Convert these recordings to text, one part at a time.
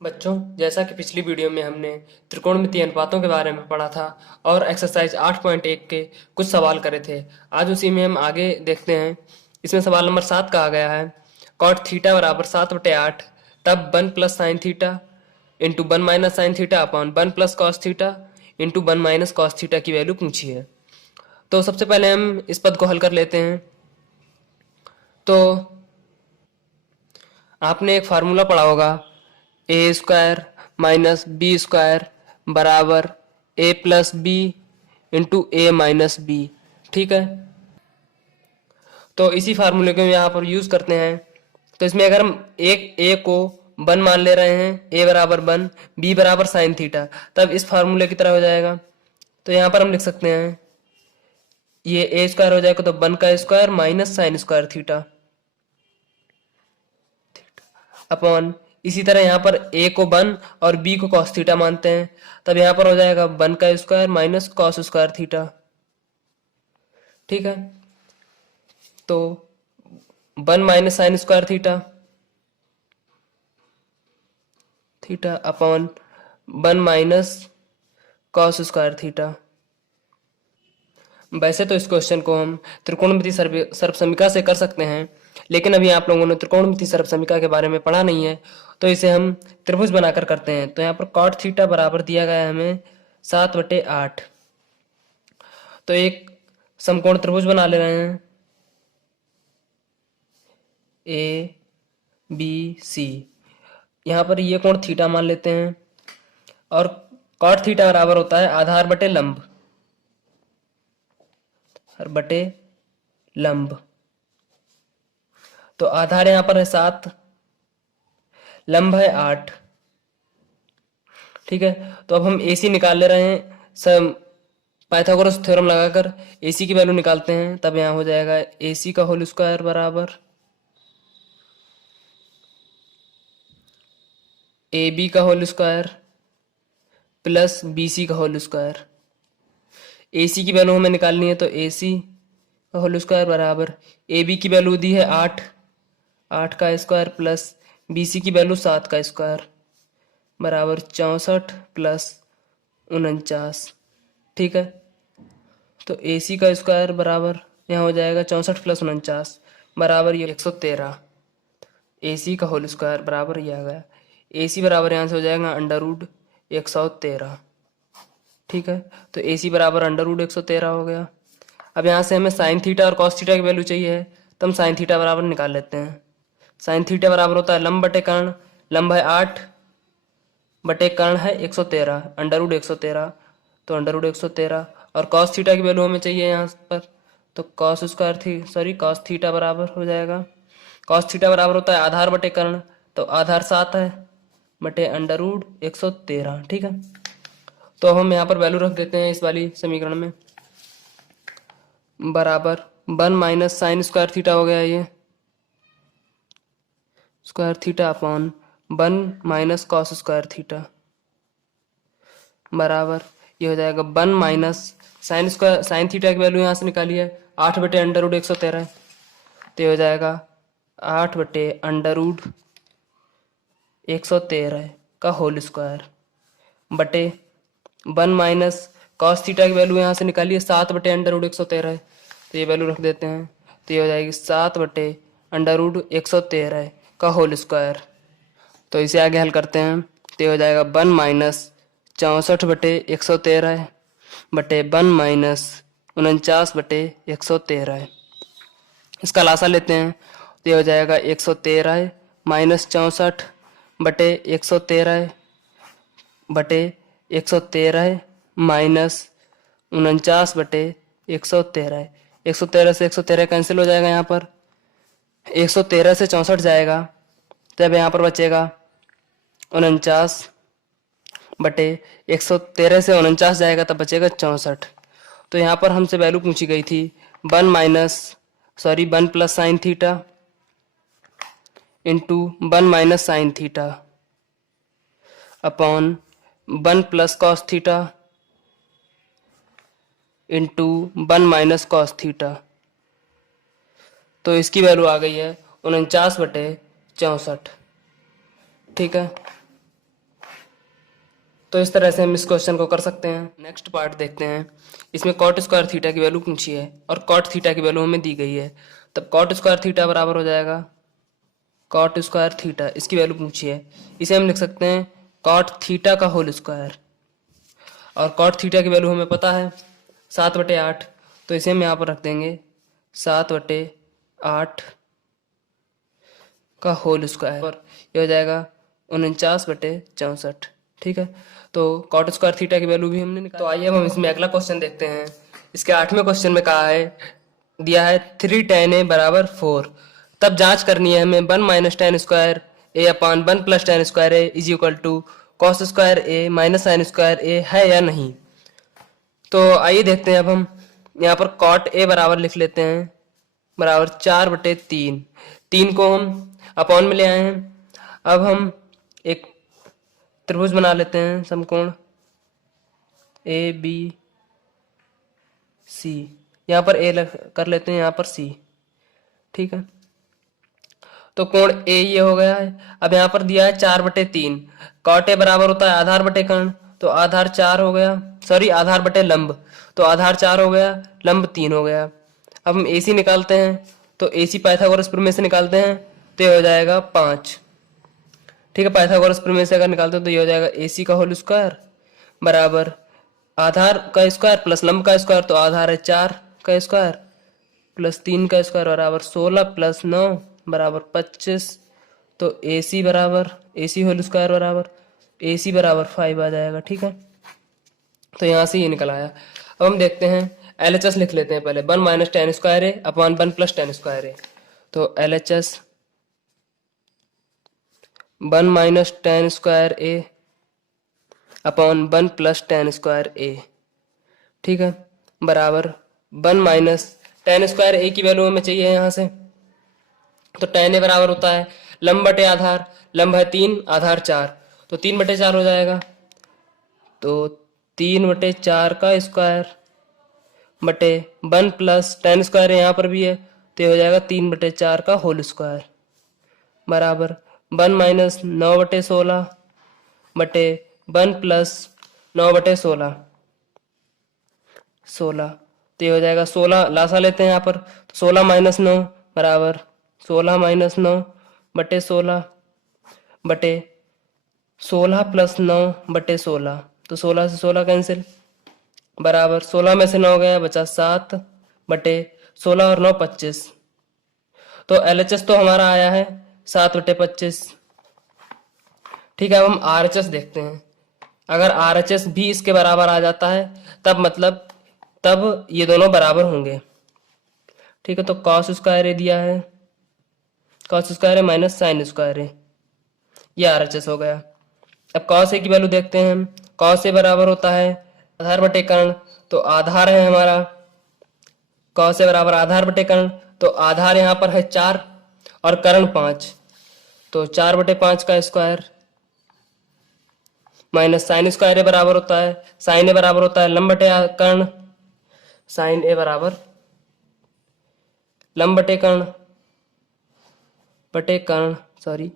बच्चों, जैसा कि पिछली वीडियो में हमने त्रिकोणमितीय अनुपातों के बारे में पढ़ा था और एक्सरसाइज 8.1 के कुछ सवाल करे थे। आज उसी में हम आगे देखते हैं। इसमें सवाल नंबर 7 कहा गया है, कॉट थीटा बराबर 7/8 तब 1 plus sine theta into 1 minus sine theta upon 1 plus cos theta into 1 minus cos theta की वैल्यू पूछी है। तो सबसे पहले हम इस पद को हल कर लेते हैं। तो आपने एक फार्मूला पढ़ा होगा, ए स्क्वायर माइनस बी स्क्वायर बराबर ए प्लस बी इंटू ए माइनस बी। ठीक है, तो इसी फार्मूले को हम यहाँ पर यूज करते हैं। तो इसमें अगर हम एक ए को 1 मान ले रहे हैं, ए बराबर 1, बी बराबर साइन थीटा, तब इस फार्मूले की तरह हो जाएगा। तो यहाँ पर हम लिख सकते हैं, ये ए स्क्वायर हो जाएगा तो 1 का square minus sine square theta upon, इसी तरह यहाँ पर ए को 1 और बी को कॉस थीटा मानते हैं, तब यहाँ पर हो जाएगा 1 का square minus cos square theta. ठीक है, तो 1 minus sine square theta theta upon 1 minus cos square theta. वैसे तो इस क्वेश्चन को हम त्रिकोणमिति सर्वसमिका से कर सकते हैं, लेकिन अभी आप लोगों ने त्रिकोणमिति सर्वसमिका के बारे में पढ़ा नहीं है, तो इसे हम त्रिभुज बनाकर करते हैं। तो यहाँ पर कॉट थीटा बराबर दिया गया है हमें 7/8। तो एक समकोण त्रिभुज बना ले रहे हैं, ए बी सी। यहाँ पर ये कोण थीटा मान लेते हैं और कॉट थीटा बराबर होता है आधार बटे लंब बटे लंब। तो आधार यहाँ पर है 7, लंब है 8। ठीक है, तो अब हम AC निकाल ले रहे हैं। सब पाइथागोरस थ्योरम लगाकर AC की वैल्यू निकालते हैं, तब यहाँ हो जाएगा AC का होल स्क्वायर बराबर AB का होल स्क्वायर प्लस BC का होल स्क्वायर। AC की वैल्यू हमें निकालनी है, तो AC का होल स्क्वायर बराबर AB की वैल्यू दी है 8, 8 का स्क्वायर प्लस BC की वैल्यू 7 का स्क्वायर बराबर 64 प्लस 49। ठीक है, तो AC का स्क्वायर बराबर यहाँ हो जाएगा 64 प्लस 49 बराबर ये 113। AC का होल स्क्वायर बराबर ये आ गया। AC बराबर यहाँ से हो जाएगा अंडर रूट 113। ठीक है, तो AC बराबर अंडर रूट 113 हो गया। अब यहाँ से हमें साइन थीटा और कॉस थीटा की वैल्यू चाहिए है, तो हम साइन थीटा बराबर निकाल लेते हैं। साइन थीटा बराबर होता है लंब बटे कर्ण, लंब है 8 बटे कर्ण है 113, अंडर रूट 113, तो अंडर रूट 113। और कॉस थीटा की वैल्यू हमें चाहिए यहाँ पर, तो कॉस स्क्वायर कॉस थीटा बराबर हो जाएगा, कॉस थीटा बराबर होता है आधार बटे कर्ण, तो आधार 7 है बटे अंडर रूट 113। ठीक है, तो हम यहाँ पर वैल्यू रख देते हैं इस वाली समीकरण में, बराबर 1 माइनस साइन स्क्वायर थीटा हो गया ये square theta upon 1 minus cos square theta बराबर ये हो जाएगा 1 माइनस साइन थीटा की वैल्यू यहाँ से निकाली है 8 बटे अंडर रूट 113, तो ये हो जाएगा 8 बटे अंडर रूट 113 का होल स्क्वायर बटे 1 माइनस कॉस थीटा की वैल्यू यहाँ से निकाली है 7 बटे अंडर रूट 113, तो ये वैल्यू रख देते हैं, तो ये हो जाएगी 7 बटे अंडर रूट 113 का होल स्क्वायर। तो इसे आगे हल करते हैं, तो ये हो जाएगा 1 माइनस 64 बटे 113 बटे 1 माइनस 49 बटे 113। इसका लासा लेते हैं, तो ये हो जाएगा 113 माइनस 64 बटे 113 बटे 113 माइनस 49 बटे 113। 113 से 113 कैंसिल हो जाएगा, यहाँ पर 113 से 64 जाएगा, तब यहाँ पर बचेगा 49 बटे 113 से 49 जाएगा, तब बचेगा 64। तो यहाँ पर हमसे वैल्यू पूछी गई थी 1 plus sine theta into 1 minus sine theta upon 1 plus cos theta into 1 minus cos theta. तो इसकी वैल्यू आ गई है 49 बटे 64। ठीक है, तो इस तरह से हम इस क्वेश्चन को कर सकते हैं। नेक्स्ट पार्ट देखते हैं। इसमें कॉट स्क्वायर थीटा की वैल्यू पूछी है और कॉट थीटा की वैल्यू हमें दी गई है। तब कॉट स्क्वायर थीटा बराबर हो जाएगा कॉट स्क्वायर थीटा, इसकी वैल्यू पूछी है। इसे हम लिख सकते हैं कॉट थीटा का होल स्क्वायर। और कॉट थीटा की वैल्यू हमें पता है 7/8, तो इसे हम यहाँ पर रख देंगे 7/8 का होल स्क्वायर और ये हो जाएगा 49/64। ठीक है, तो कॉट स्क्वायर थीटा की वैल्यू भी हमने निकाला। तो आइए अब हम इसमें अगला क्वेश्चन देखते हैं। इसके 8वें क्वेश्चन में कहा है, दिया है 3 tan a बराबर 4। तब जांच करनी है हमें 1 minus tan square A upon 1 plus tan square A is equal to cos square A minus sine square A है या नहीं। तो आइए देखते हैं। अब हम यहाँ पर कॉट ए बराबर लिख लेते हैं बराबर 4/3। 3 को हम अपॉन में ले आए हैं। अब हम एक त्रिभुज बना लेते हैं समकोण ए बी सी। यहाँ पर ए कर लेते हैं, यहाँ पर सी। ठीक है, तो कोण ए ये हो गया है। अब यहाँ पर दिया है 4/3। कॉट ए बराबर होता है आधार बटे कर्ण, तो आधार 4 हो गया, सॉरी आधार बटे लंब, तो आधार 4 हो गया, लंब 3 हो गया। अब हम ए सी निकालते हैं, तो ए सी पाइथागोरस प्रमेय से निकालते हैं तो ये हो जाएगा 5। ठीक है, पाइथागोरस प्रमेय से अगर निकालते हैं तो ये हो जाएगा ए सी का होल स्क्वायर बराबर आधार का स्क्वायर प्लस लंब का स्क्वायर, तो आधार है 4 का स्क्वायर प्लस 3 का स्क्वायर बराबर 16 प्लस 9 बराबर 25। तो ए सी बराबर ए सी होल स्क्वायर बराबर ए सी बराबर 5 आ जाएगा। ठीक है, तो यहाँ से ये निकल आया। अब हम देखते हैं एल एच एस लिख लेते हैं पहले 1 minus tan square A upon 1 plus tan square A. तो L H S 1 minus tan square A upon 1 plus tan square A. ठीक है, बराबर 1 माइनस टेन स्क्वायर ए की वैल्यू हमें चाहिए यहाँ से, तो टेन ए बराबर होता है लंब बटे आधार, लंब है 3 आधार 4, तो 3/4 हो जाएगा। तो 3/4 का स्क्वायर बटे 1 प्लस टेन स्क्वायर यहाँ पर भी है, तो ये हो जाएगा 3/4 का होल स्क्वायर बराबर 1 माइनस 9/16 बटे 1 प्लस 9/16 16, तो ये हो जाएगा 16। लासा लेते हैं यहाँ पर, तो 16 माइनस 9 बराबर 16 माइनस 9 बटे 16 बटे 16 प्लस 9/16, तो 16 से 16 कैंसिल बराबर 16 में से 9 गया बचा 7 बटे 16 और 9 25। तो एल एच एस तो हमारा आया है 7/25। ठीक है, अब हम आर एच एस देखते हैं। अगर आर एच एस भी इसके बराबर आ जाता है तब मतलब तब ये दोनों बराबर होंगे। ठीक है, तो कॉस स्क्वायर ए दिया है, cos square A minus sine square ए, ये आर एच एस हो गया। अब कॉस ए की वैल्यू देखते हैं हम। कॉस ए बराबर होता है आधार बटे कर्ण, तो आधार है हमारा कॉस ए बराबर आधार बटे कर्ण, तो आधार यहाँ पर है 4 और कर्ण 5, तो 4/5 का स्क्वायर माइनस साइन स्क्वायर ए बराबर होता है साइन ए बराबर होता है लंब बटे कर्ण, साइन ए बराबर लंब बटे कर्ण सॉरी,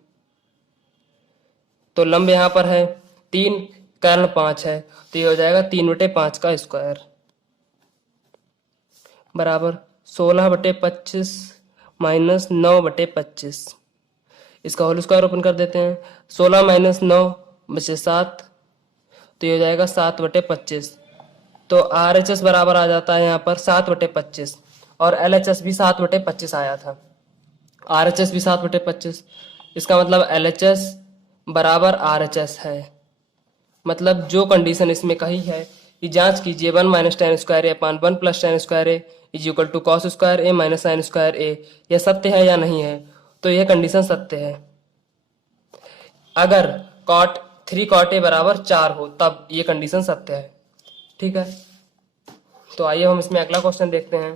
तो लंब यहाँ पर है 3 कर्ण 5 है, तो ये हो जाएगा 3/5 का स्क्वायर बराबर 16/25 माइनस 9/25। इसका होल स्क्वायर ओपन कर देते हैं, 16 माइनस 9 बचे 7, तो ये हो जाएगा 7/25। तो आर एच एस बराबर आ जाता है यहाँ पर 7/25 और एल एच एस भी 7/25 आया था। आर एच एस भी 7/25, इसका मतलब एल एच एस बराबर आर एच एस है। मतलब जो कंडीशन इसमें कही है कि जांच कीजिए 1 minus tan square A upon 1 plus tan square A is equal to cos square A minus sine square A, यह सत्य है या नहीं है। तो यह कंडीशन सत्य है। अगर कॉट 3 कॉट ए बराबर 4 हो तब ये कंडीशन सत्य है। ठीक है, तो आइए हम इसमें अगला क्वेश्चन देखते हैं।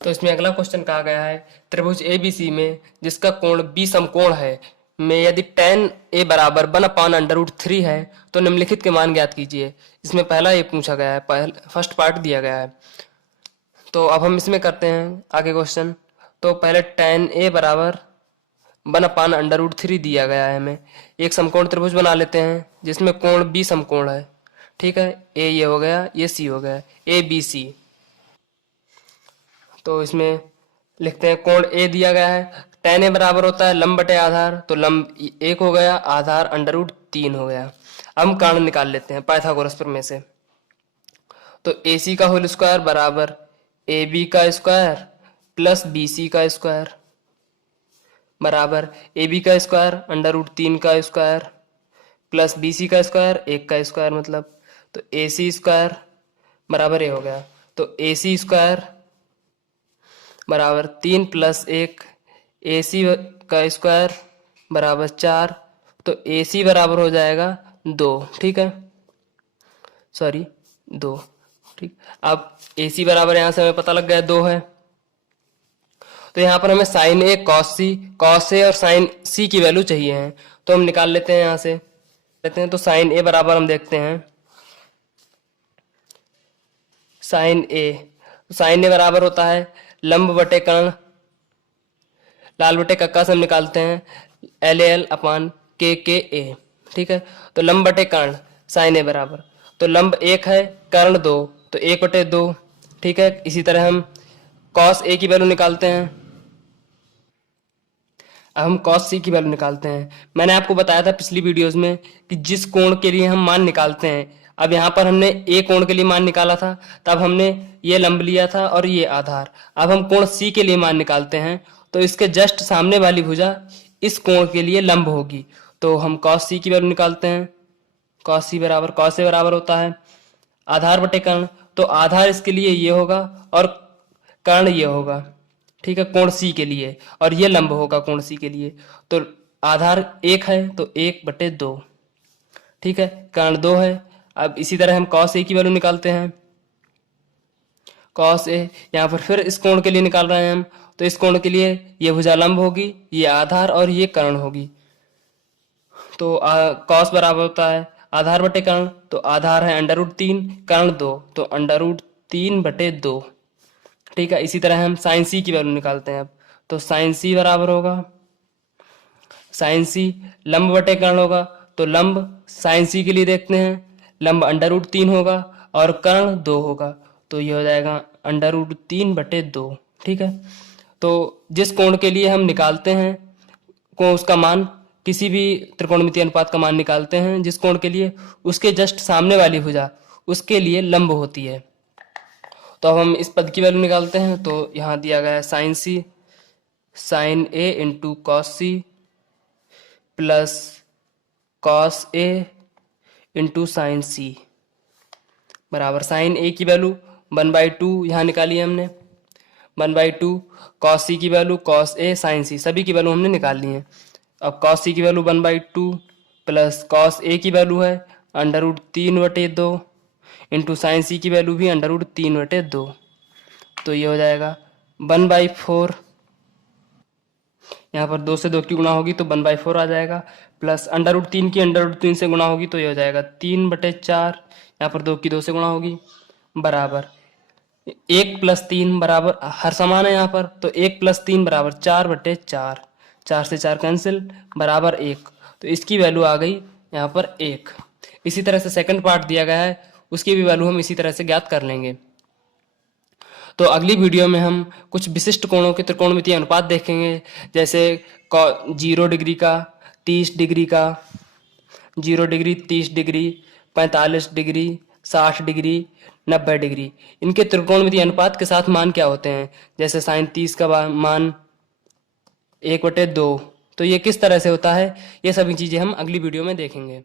तो इसमें अगला क्वेश्चन कहा गया है त्रिभुज एबीसी में जिसका कोण बी समकोण है में यदि tan a बराबर 1/√3 है तो निम्नलिखित के मान ज्ञात कीजिए। इसमें पहला ये पूछा गया है, फर्स्ट पार्ट दिया गया है। तो अब हम इसमें करते हैं आगे क्वेश्चन। तो पहले tan a बराबर 1/√3 दिया गया है हमें। एक समकोण त्रिभुज बना लेते हैं जिसमें कोण बी समकोण है। ठीक है, ए ये हो गया, ये सी हो गया, ए बी सी। तो इसमें लिखते हैं कोण ए दिया गया है, tan ए बराबर होता है लंब बटे आधार, तो लंब 1 हो गया, आधार √3 हो गया। अब हम कर्ण निकाल लेते हैं पाइथागोरस प्रमेय से। तो ए सी का होल स्क्वायर बराबर ए बी का स्क्वायर प्लस बी सी का स्क्वायर बराबर ए बी का स्क्वायर √3 का स्क्वायर प्लस बी सी का स्क्वायर 1 का स्क्वायर मतलब, तो ए सी स्क्वायर बराबर ये हो गया। तो ए सी स्क्वायर बराबर 3 + 1, ए सी का स्क्वायर बराबर 4, तो ए सी बराबर हो जाएगा 2। ठीक है, सॉरी 2। ठीक, अब ए सी बराबर यहाँ से हमें पता लग गया 2 है। तो यहाँ पर हमें साइन ए कॉस ए और साइन सी की वैल्यू चाहिए है, तो हम निकाल लेते हैं यहाँ से लेते हैं। तो साइन ए बराबर हम देखते हैं साइन ए बराबर होता है लंब बटे कर्ण, लाल बटे कक्का से हम निकालते हैं LAL/KKA। ठीक है, तो लंब बटे कर्ण साइन ए बराबर, तो लंब 1 है, कर्ण 2, तो 1/2। ठीक है, इसी तरह हम कॉस ए की वैल्यू निकालते हैं। अब हम कॉस सी की वैल्यू निकालते हैं। मैंने आपको बताया था पिछली वीडियोस में कि जिस कोण के लिए हम मान निकालते हैं, अब यहाँ पर हमने ए कोण के लिए मान निकाला था, तब हमने ये लंब लिया था और ये आधार। अब हम कोण सी के लिए मान निकालते हैं, तो इसके जस्ट सामने वाली भुजा इस कोण के लिए लंब होगी, तो हम कॉस सी की वैल्यू निकालते हैं। कॉस ए बराबर होता है आधार बटे कर्ण, तो आधार इसके लिए ये होगा और कर्ण ये होगा। ठीक है, कोण सी के लिए, और ये लंब होगा कोण सी के लिए। तो आधार 1 है, तो 1/2। ठीक है, कर्ण 2 है। अब इसी तरह हम कॉस ए की वैल्यू निकालते हैं। कॉस ए यहाँ पर फिर इस कोण के लिए निकाल रहे हैं हम, तो इस कोण के लिए ये भुजा लंब होगी, ये आधार और ये कर्ण होगी। तो कॉस बराबर होता है आधार बटे कर्ण, तो आधार है √3, कर्ण 2, तो √3/2। ठीक है, इसी तरह हम साइन सी की वैल्यू निकालते हैं। अब तो साइन सी बराबर होगा साइन सी लंब बटे कर्ण होगा, तो लंब साइन सी के लिए देखते हैं, लंब √3 होगा और कर्ण 2 होगा, तो ये हो जाएगा √3/2। ठीक है, तो जिस कोण के लिए हम निकालते हैं को उसका मान, किसी भी त्रिकोणमितीय अनुपात का मान निकालते हैं जिस कोण के लिए, उसके जस्ट सामने वाली भुजा उसके लिए लंब होती है। तो अब हम इस पद की वैल्यू निकालते हैं। तो यहाँ दिया गया है sine A into cos C plus cos A into sine C बराबर साइन ए की वैल्यू 1/2 यहाँ निकाली है हमने, 1/2, कॉस सी की वैल्यू कॉस ए साइन सी, सभी की वैल्यू हमने निकाल ली है। अब कॉस सी की वैल्यू 1/2 प्लस कॉस ए की वैल्यू है √3/2 इंटू साइन सी की वैल्यू भी √3/2, तो ये हो जाएगा 1/4। यहाँ पर 2 से 2 की गुणा होगी तो 1/4 आ जाएगा, प्लस √3 की √3 से गुणा होगी तो ये हो जाएगा 3/4। यहाँ पर 2 की 2 से गुणा होगी बराबर 1 + 3 बराबर हर समान है यहाँ पर, तो 1 + 3 बराबर 4/4, 4 से 4 कैंसिल बराबर 1, तो इसकी वैल्यू आ गई यहाँ पर 1। इसी तरह से सेकंड पार्ट दिया गया है, उसकी भी वैल्यू हम इसी तरह से ज्ञात कर लेंगे। तो अगली वीडियो में हम कुछ विशिष्ट कोणों के त्रिकोणमितीय अनुपात देखेंगे, जैसे 0 डिग्री का, 30 डिग्री का, 0 degree, 30 degree, 45 degree, 60 degree, 90 degree. इनके त्रिकोणमितीय अनुपात के साथ मान क्या होते हैं, जैसे साइन 30 का मान 1/2, तो ये किस तरह से होता है, ये सभी चीजें हम अगली वीडियो में देखेंगे।